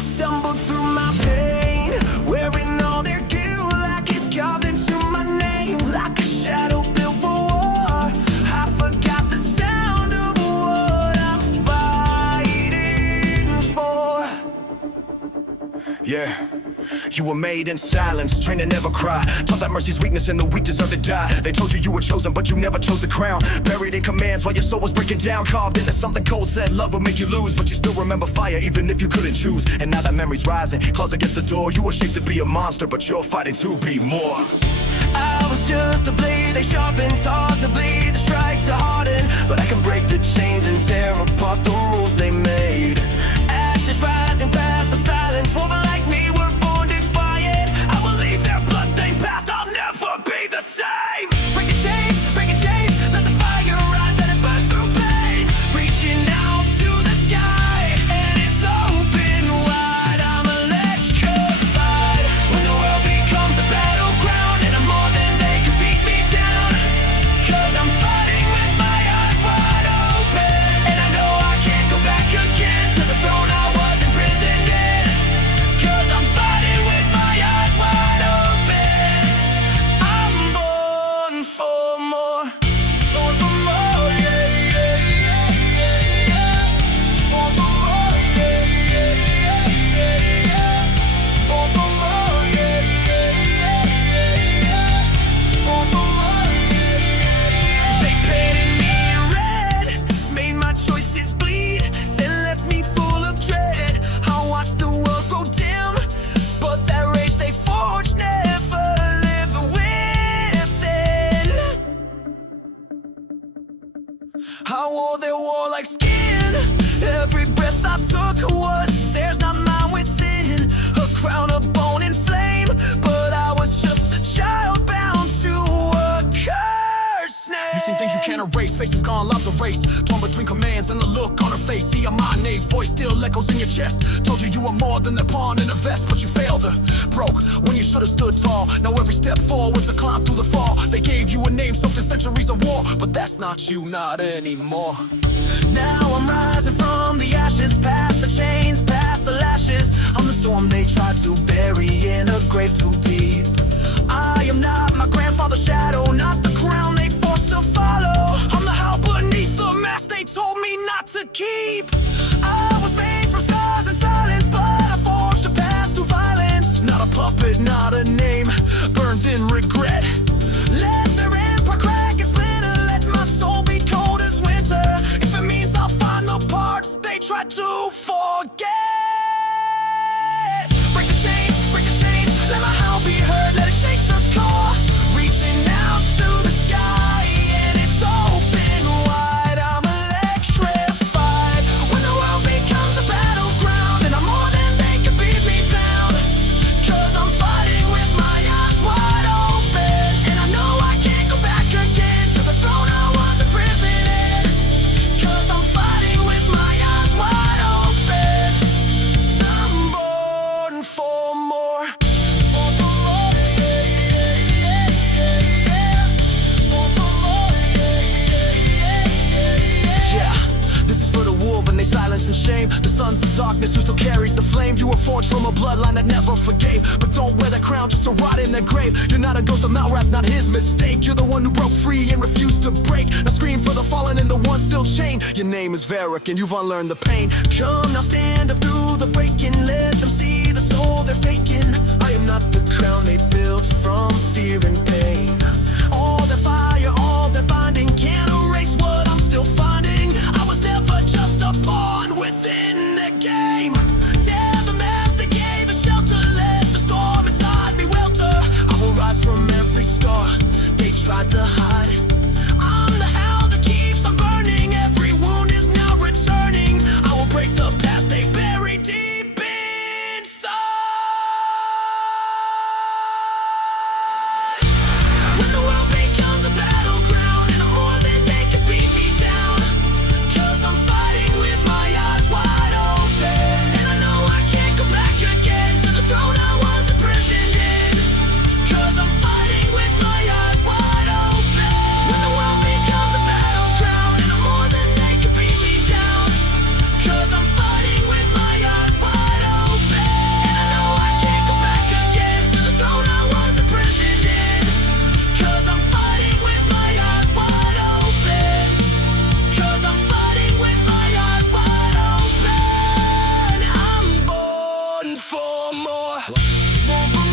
I stumbled through my pain, wearing all their guilt like it's carved into my name. Like a shadow built for war, I forgot the sound of what I'm fighting for. Yeah, you were made in silence, trained to never cry. Taught that mercy's weakness and the weak deserve to die. They told you were chosen, but you never chose the crown. Buried in commands while your soul was breaking down. Carved into something cold, said love will make you lose, but you still remember fire even if you couldn't choose. And now that memory's rising, claws against the door. You were shaped to be a monster, but you're fighting to be more. I was just a blade they sharpened, taught to bleed, to strike, to harden. But I can break the chains and tear apart the rules they made. Ashes rising past the silence, woven like me were born defiant. I will leave their bloodstained past, I'll never be the same. Break the chains, let the fire rise, let it burn through pain. Reaching out to the sky, and it's open wide. I'm electrified. When the world becomes a battleground, and I'm more than they can beat me down. Cause I'm fighting with my eyes wide open, and I know I can't go back again to the throne I was imprisoned in. Cause I'm fighting with my eyes wide open. I'm born for more. Born for more, yeah, yeah, yeah, yeah, yeah. Born for more, yeah, yeah, yeah, yeah, yeah. Born for more, yeah, yeah, yeah, yeah, yeah. Born for more, yeah, yeah, yeah. They painted me red, made my choices bleed, then left me full of dread. I watched the world go dim, but that rage they forged never lived within. I wore their warlike skin. Every breath I took was theirs, not mine within. A crown of bone and flame, but I was just a child bound to a curse name. You seen things you can't erase, faces gone, lives erased. Torn between commands and the look on her face. See Amane's voice still echoes in your chest. Told you you were more than the pawn in a vest, but you failed her. Broke when you should have stood tall. Now every step forward's a climb through the fall. They gave you a name soaked in centuries of war, but that's not you, not anymore. Now I'm rising from the ashes, past the chains, past the lashes. I'm the storm they tried to bury in a grave too deep. I am not my grandfather's shadow, not the crown they forced to follow. I'm the howl beneath the mask they told me not to keep. I was made from scars and silence, but I forged a path through violence. Not a puppet, not a name, burned in regret. Let their empire crack and splinter, let my soul be cold as winter. If it means I'll find the parts they tried to forget. Break the chains, let my howl be heard, let it shake the core. Reaching out to the sky, and it's open wide. I'm electrified. When the world becomes a battleground, and I'm more than they can beat me down. Cause I'm fighting with my eyes wide open, and I know I can't go back again to the throne I was imprisoned in. Cause I'm fighting with my eyes wide open. I'm born for more. Born for more, yeah, yeah, yeah, yeah, yeah. Born for more, yeah, yeah, yeah, yeah, yeah. This is for the wolf and they silence and shame. The sons of darkness who still carried the flame. You were forged from a bloodline that never forgave, but don't wear that crown just to rot in their grave. You're not a ghost of Malrath, not his mistake. You're the one who broke free and refused to break. Now scream for the fallen and the one still chained. Your name is Varric and you've unlearned the pain. Come now, stand up through the breaking. Let them see the soul they're faking. I am not the crown they built from fear and pain. All their fire, all their binding can't erase what I'm still finding. I was never just a pawn within the game. Tear the mask they gave a shelter, let the storm inside me welter. I will rise from every scar they tried to hide. I'm the hell that keeps on burning. Every wound is now returning. I will break the past they buried deep inside. never